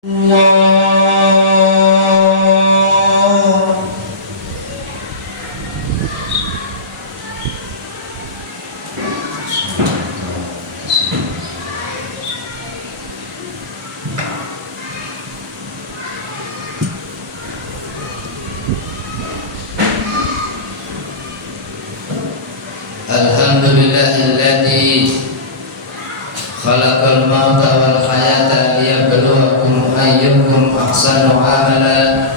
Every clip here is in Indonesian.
Alhamdulillahilladzi khalaqal mauta wal hayata liyabluwakum ayyukum ahsanu amala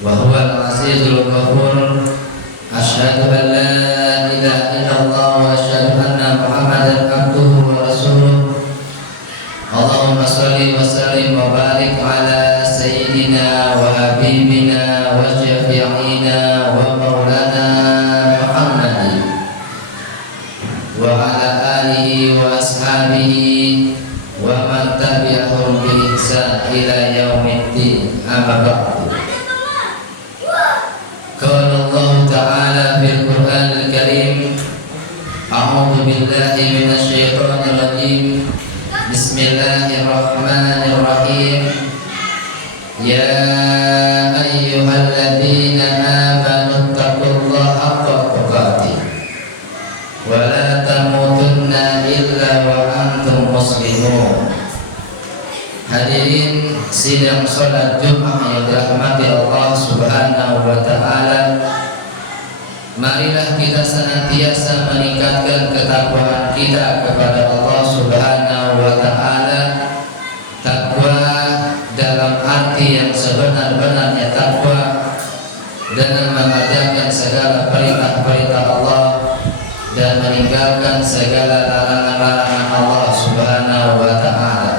wa huwal azizul ghafur. Asyhadu an la ilaha illallah wa asyhadu anna Muhammadan abduhu wa rasuluh. Allahumma shalli wa sallim wa barik ala sayyidina wa habibina wa syafi'ina wa maulana Muhammadin wa ala alihi wa ashabihi wa man tabi'ahum bi ihsan ila yaumiddin. Amma ba'du. Qala Allah ta'ala fil Qur'anil Karim, a'udzu billahi minasy syaithanir rajim. Bismillahirrahmanirrahim. Ya ayyuhalladzina amanu taqullaha haqqa tuqatih wa la tamutunna illa wa antum muslimun. Hadirin sidang salat Jumat yang dirahmati Allah Subhanahu wa taala, marilah kita senantiasa meningkatkan ketakwaan kita kepada Allah Subhanahu wa taala. Takwa dalam arti yang sebenar-benarnya takwa, dengan mengerjakan segala perintah-perintah Allah dan meninggalkan segala larangan-larangan Allah Subhanahu wa taala.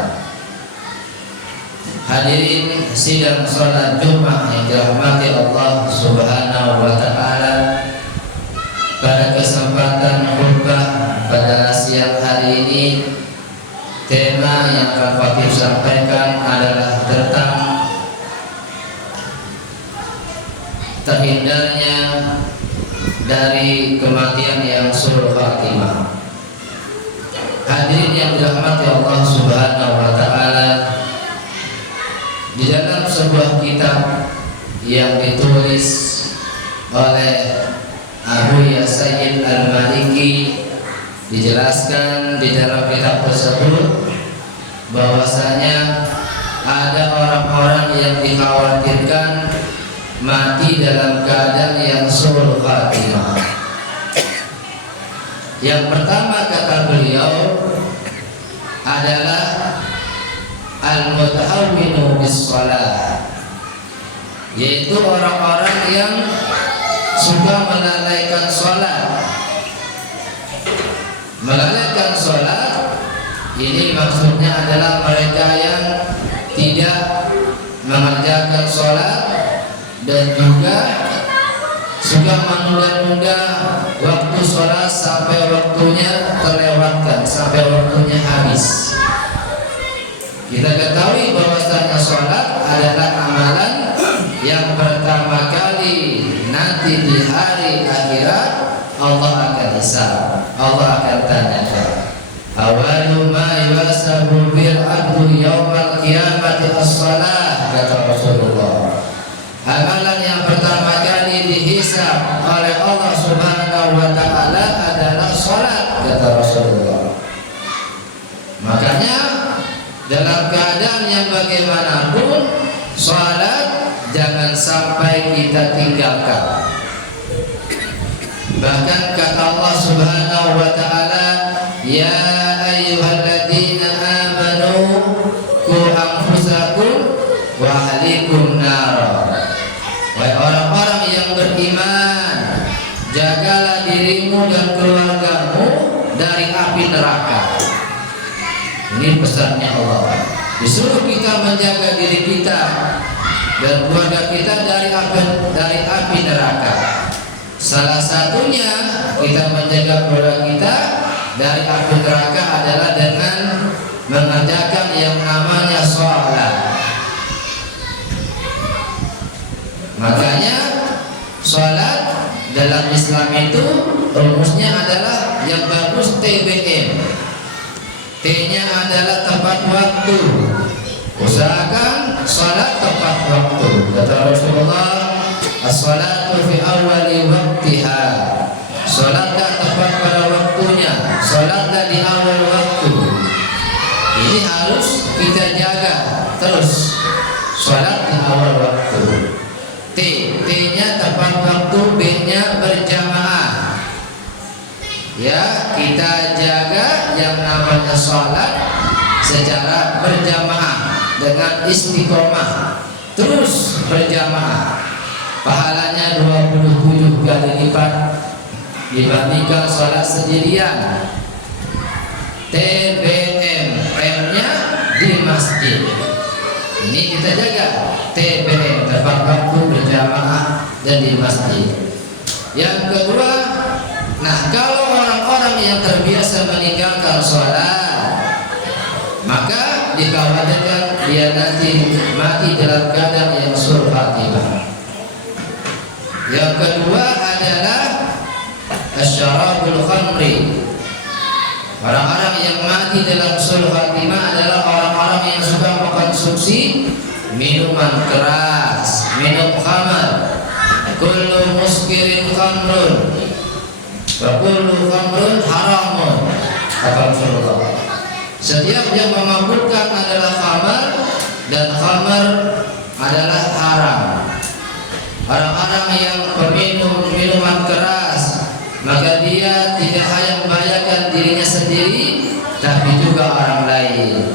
Hadirin sidang salat Jumat yang dirahmati Allah Subhanahu wa taala, pada kesempatan khutbah pada siang hari ini, tema yang akan Fatih sampaikan adalah tentang terhindarnya dari kematian yang su'ul khatimah. Hadirin yang dirahmati Allah Subhanahu wa taala, di dalam sebuah kitab yang ditulis oleh Abu Yasayyid Al-Maliki, dijelaskan di dalam kitab tersebut bahwasanya ada orang-orang yang dikhawatirkan mati dalam keadaan yang su'ul khatimah. Yang pertama kata beliau adalah al-mutahawwinu bis-shalah, yaitu orang-orang yang suka melalaikan sholat. Melalaikan sholat ini maksudnya adalah mereka yang tidak mengerjakan sholat dan juga suka menunda-nunda waktu sholat sampai waktunya terlewatkan, sampai waktunya habis. Kita ketahui bahwasanya sholat adalah amalan yang pertama kali nanti di hari akhirat Allah akan hisab, Allah akan tanyakan. Awalu ma yuhasabu bil abdu yaumal qiyamati as-shalah, kata Rasulullah. Amalan yang pertama kali dihisab oleh Allah Subhanahu wa taala adalah salat, kata Rasulullah. Makanya dalam keadaan yang bagaimanapun, salat jangan sampai kita tinggalkan. Bahkan kata Allah Subhanahu wa taala, ya ayyuhalladzina amanu qu anfusakum wa ahlikum nar. Wahai orang-orang yang beriman, jagalah dirimu dan keluargamu dari api neraka. Ini pesannya Allah. Disuruh kita menjaga diri kita dan keluarga kita dari api neraka. Salah satunya kita menjaga keluarga kita dari api neraka adalah dengan mengerjakan yang namanya sholat. Makanya sholat dalam Islam itu rumusnya adalah yang bagus TBM. T-nya adalah tepat waktu. Usahakan salat tepat waktu. Kata Rasulullah, as-salatu fi awali waktiha. Salatlah tepat pada waktunya, salatlah di awal waktu. Ini harus kita jaga terus. Salat di awal waktu. T-nya tepat waktu, B-nya berjamaah. Ya, kita jaga yang namanya salat secara berjamaah dengan istiqomah, terus berjamaah. Pahalanya 27 kali lipat dibandingkan salat sendirian. TBM, M-nya di masjid. Ini kita jaga. TBM, tepat waktu, berjamaah dan di masjid. Yang kedua, nah kalau orang-orang yang terbiasa meninggalkan sholat, maka dikhawatirkan dia nanti mati dalam keadaan yang su'ul khatimah. Yang kedua adalah asyarabul khamri. Orang-orang yang mati dalam su'ul khatimah adalah orang-orang yang suka mengkonsumsi minuman keras, minum khamar. Kullu muskirin khamrun wa kullu khamrun haramun, kata Rasulullah. Setiap yang memabukkan adalah khamar dan khamar adalah haram. Orang-orang yang peminum minuman keras, maka dia tidak hanya membahayakan dirinya sendiri, tapi juga orang lain.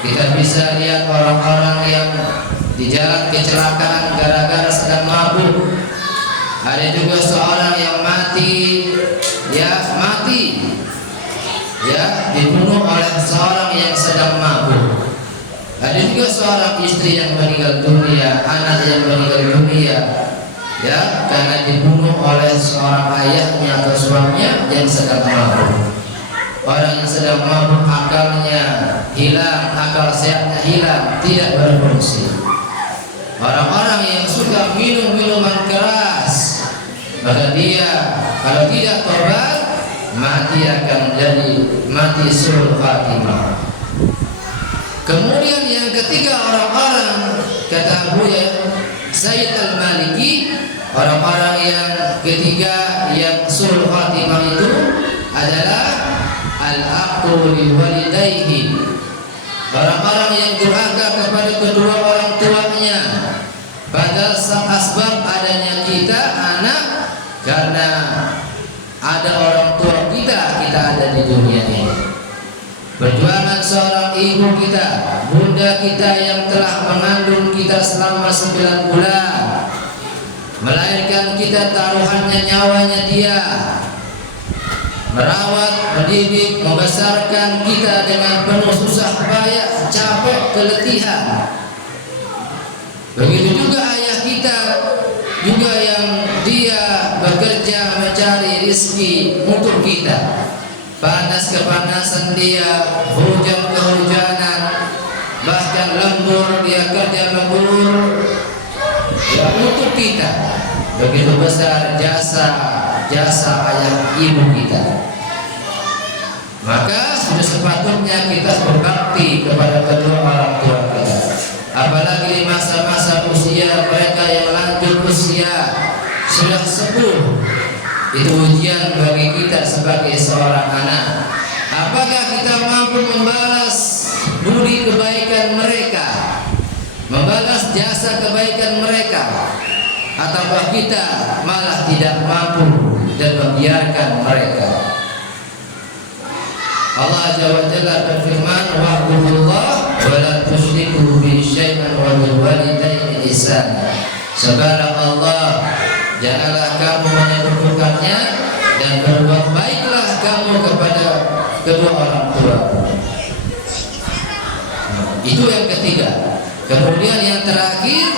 Kita bisa lihat orang-orang yang di jalan kecelakaan gara-gara sedang mabuk. Ada juga seorang yang mati, dibunuh oleh seorang yang sedang mabuk. Ada juga seorang istri yang meninggal dunia, anak yang meninggal dunia, ya, karena dibunuh oleh seorang ayahnya atau suaminya yang sedang mabuk. Orang yang sedang mabuk akalnya hilang, akal sehatnya hilang, tidak berfungsi. Orang-orang yang suka minum minuman keras, maka dia kalau tidak tobat, mati akan menjadi mati su'ul khatimah. Kemudian yang ketiga, orang-orang, kata Abu Sayyid Al-Maliki, orang-orang yang ketiga yang su'ul khatimah itu adalah al-aqu li walidayhi. Orang-orang yang durhaka kepada kedua orang tuanya. Pada asbab adanya kita anak, karena ada orang tua kita ada di dunia ini. Perjuangan seorang ibu kita, bunda kita yang telah mengandung kita selama 9 bulan, melahirkan kita, taruhannya nyawanya dia, merawat, mendidik, membesarkan kita dengan penuh susah payah, capek, keletihan. Begitu juga ayah kita juga yang dia bekerja mencari rezeki untuk kita. Panas kepanasan dia, hujan kehujanan, bahkan lembur dia kerja lembur, ya untuk kita. Begitu besar jasa ayah ibu kita. Maka sudah sepatutnya kita berbakti kepada kedua orang tua kita. Apalagi di masa-masa usia mereka yang lanjut usia, sudah sepuh. Itu ujian bagi kita sebagai seorang anak. Apakah kita mampu membalas budi kebaikan mereka, membalas jasa kebaikan mereka, ataukah kita malah tidak mampu dan membiarkan mereka? Allah Azza wa Jalla berfirman, wa'budullah wa la tusyriku bihi syai'an wa bil walidayni ihsana. Segala Allah, janganlah kamu menyekutukannya dan berbuat baiklah kamu kepada kedua orang tua. Itu yang ketiga. Kemudian yang terakhir,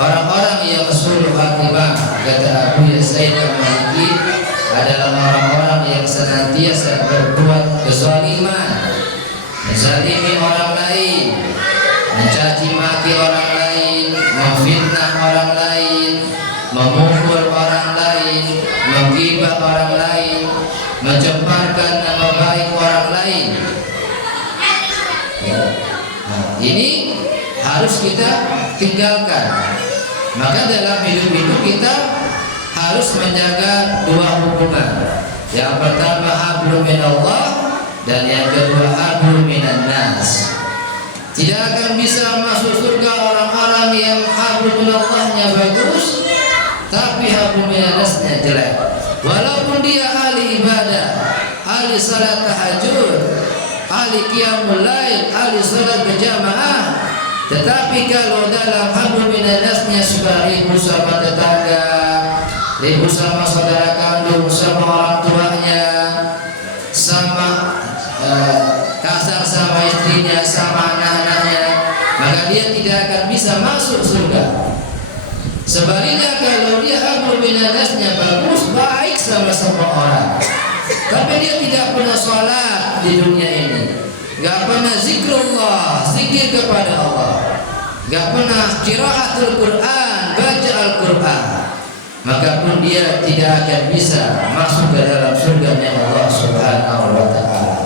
orang-orang yang su'ul khatimah, kata Abu Sayyid Al-Maliki, adalah orang-orang yang senantiasa berbuat kezaliman, menzalimi orang lain, mencaci maki orang lain, memfitnah orang lain, memukul orang lain, menggibah orang lain, mencemparkan nama baik orang lain. Nah, ini harus kita tinggalkan. Maka dalam hidup itu kita harus menjaga dua hubungan. Yang pertama hablum minallah, dan yang kedua hablum minan nas. Tidak akan bisa masuk surga orang-orang yang hablum minallahnya bagus, tapi hablum minan nasnya jelek. Walaupun dia ahli ibadah, ahli salat tahajud, ahli qiyamul lail, ahli salat berjamaah, tetapi kalau dalam hablum minan nasnya sudah ribut sama tetangga, ribut sama saudara kandung, sama orang tuanya, sama kasar sama istrinya, sama anak-anaknya, maka dia tidak akan bisa masuk surga. Sebaliknya kalau dia hablum minan nasnya bagus, baik sama semua orang, tapi dia tidak pernah sholat di dunia ini, gak pernah zikrullah, zikir kepada Allah, gak pernah qiraatul Quran, baca Al-Quran, maka pun dia tidak akan bisa masuk ke dalam surganya Allah Subhanahu wa ta'ala.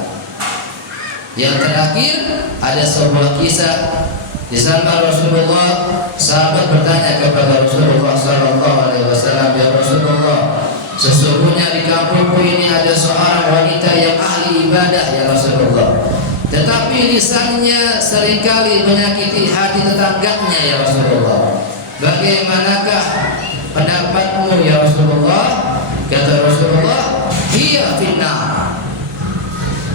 Yang terakhir, ada sebuah kisah di zaman Rasulullah. Sahabat bertanya kepada Rasulullah SAW, ya Rasulullah, sesungguhnya di kampungku ini ada seorang wanita yang ahli ibadah ya Rasulullah, tetapi lisannya seringkali menyakiti hati tetangganya ya Rasulullah. Bagaimanakah pendapatmu ya Rasulullah? Kata Rasulullah, hiya finnar.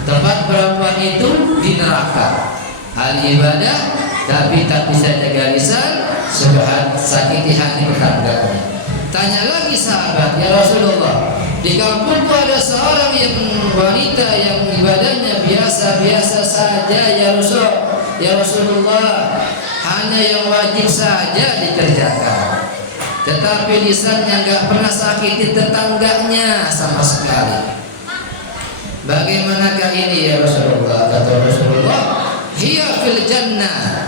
Tempat perempuan itu di neraka. Ahli ibadah tapi tak bisa jaga lisan, sebab sakiti hati tetangganya. Tanya lagi sahabat, ya Rasulullah, di kampungku ada seorang yang wanita yang ibadahnya biasa-biasa saja ya Rasulullah, hanya yang wajib saja dikerjakan, tetapi lisannya enggak pernah sakiti tetangganya sama sekali. Bagaimanakah ini ya Rasulullah? Kata Rasulullah, hiya fil jannah.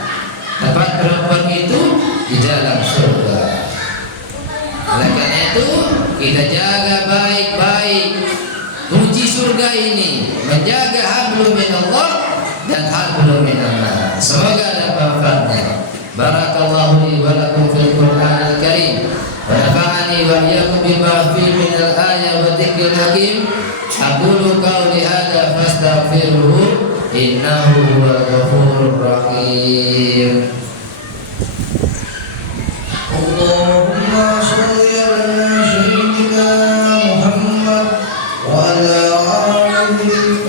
Tempat perempuan itu di dalam surga. Oleh karena itu kita jaga baik-baik kunci surga ini, menjaga hablum minallah dan hablum minan nas. Semoga ada manfaatnya. Barakallahu li wa lakum fil Qur'anil Karim. Wa nafa'ani wa iyyakum bima fihi minal ayati wa dzikril hakim. Aqulu qawli hadza fastaghfiruhu innahu huwal ghafurur rahim. Allahumma shalli ala sayyidina Muhammad wa ala ali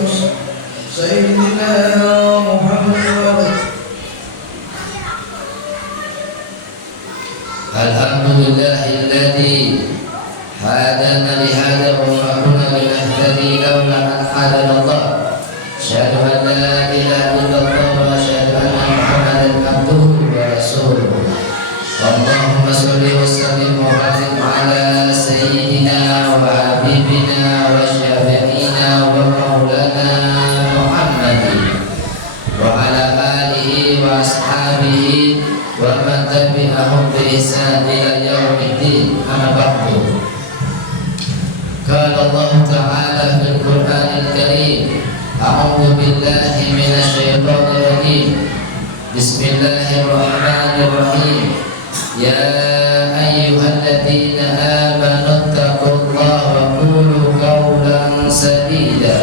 sayyidina Muhammad. Alhamdulillahilladzi hadana li hadza wa ma kunna linahtadi lawla an hadana Allah. Asyhadu an la ilaha illallah wa asyhadu anna Muhammadan abduhu wa rasuluh. Allahumma shalli wa sallim wa barik ala sayyidina wa habibina wa syafi'ina wa maulana Muhammadin wa ala alihi wa ashabihi wa man tabi'ahum bi ihsan ila yaumiddin. Amma ba'du. Qala Allah Ta'ala fil Qur'anil Karim, a'udzu billahi minasy syaithanir rajim. Bismillahirrahmanirrahim. Ya ayyuhalladzina amanu taqullaha wa qulu qawlan sadida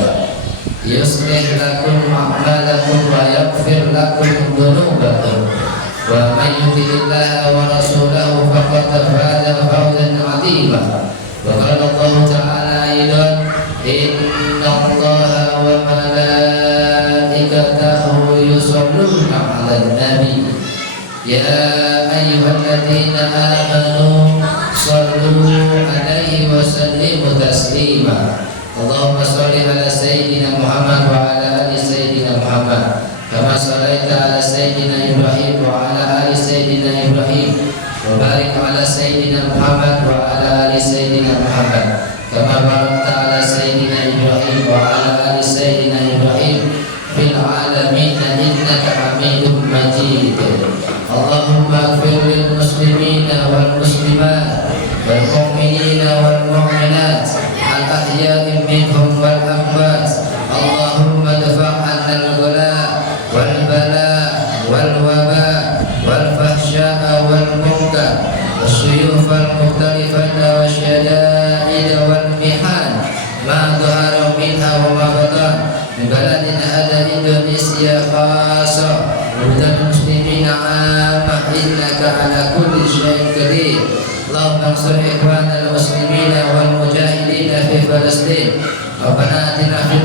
yuslih lakum a'malakum wa yaghfir lakum dhunubakum wa may yuti'illaha wa rasulahu faqad faza fawzan 'azima. Wa qala Allah Ta'ala aidan, innallaha wa malaikatahu yusholluna 'alan nabi ya ayyuhalladzina amanu shallu 'alaihi wa sallimu taslima. Allahumma shalli ala sayyidina Muhammad wa ala ali sayyidina Muhammad kama shallaita ala sayyidina Ibrahim wa ala ali sayyidina Ibrahim wa barik ala sayyidina Muhammad wa ala ali sayyidina Muhammad kama barakta ala sayyidina Ibrahim wa ala ali sayyidina Ibrahim fil alamin innaka Hamidum Majid. Allahumma ighfir lil muslimina wal muslimat wal mu'minina wal mu'minat al ahya'i minhum wal amwat. Allahumma dafa' 'anna al-ghala wal bala wal waba والسيوف المختلفة والشدائد والمحن ما ظهر منها وما بطن من بلدنا هذا إندونيسيا خاصة وبلاد المسلمين عامة إنك على كل شيء قدير. اللهم انصر إخواننا المسلمين والمجاهدين في فلسطين. ربنا آتنا في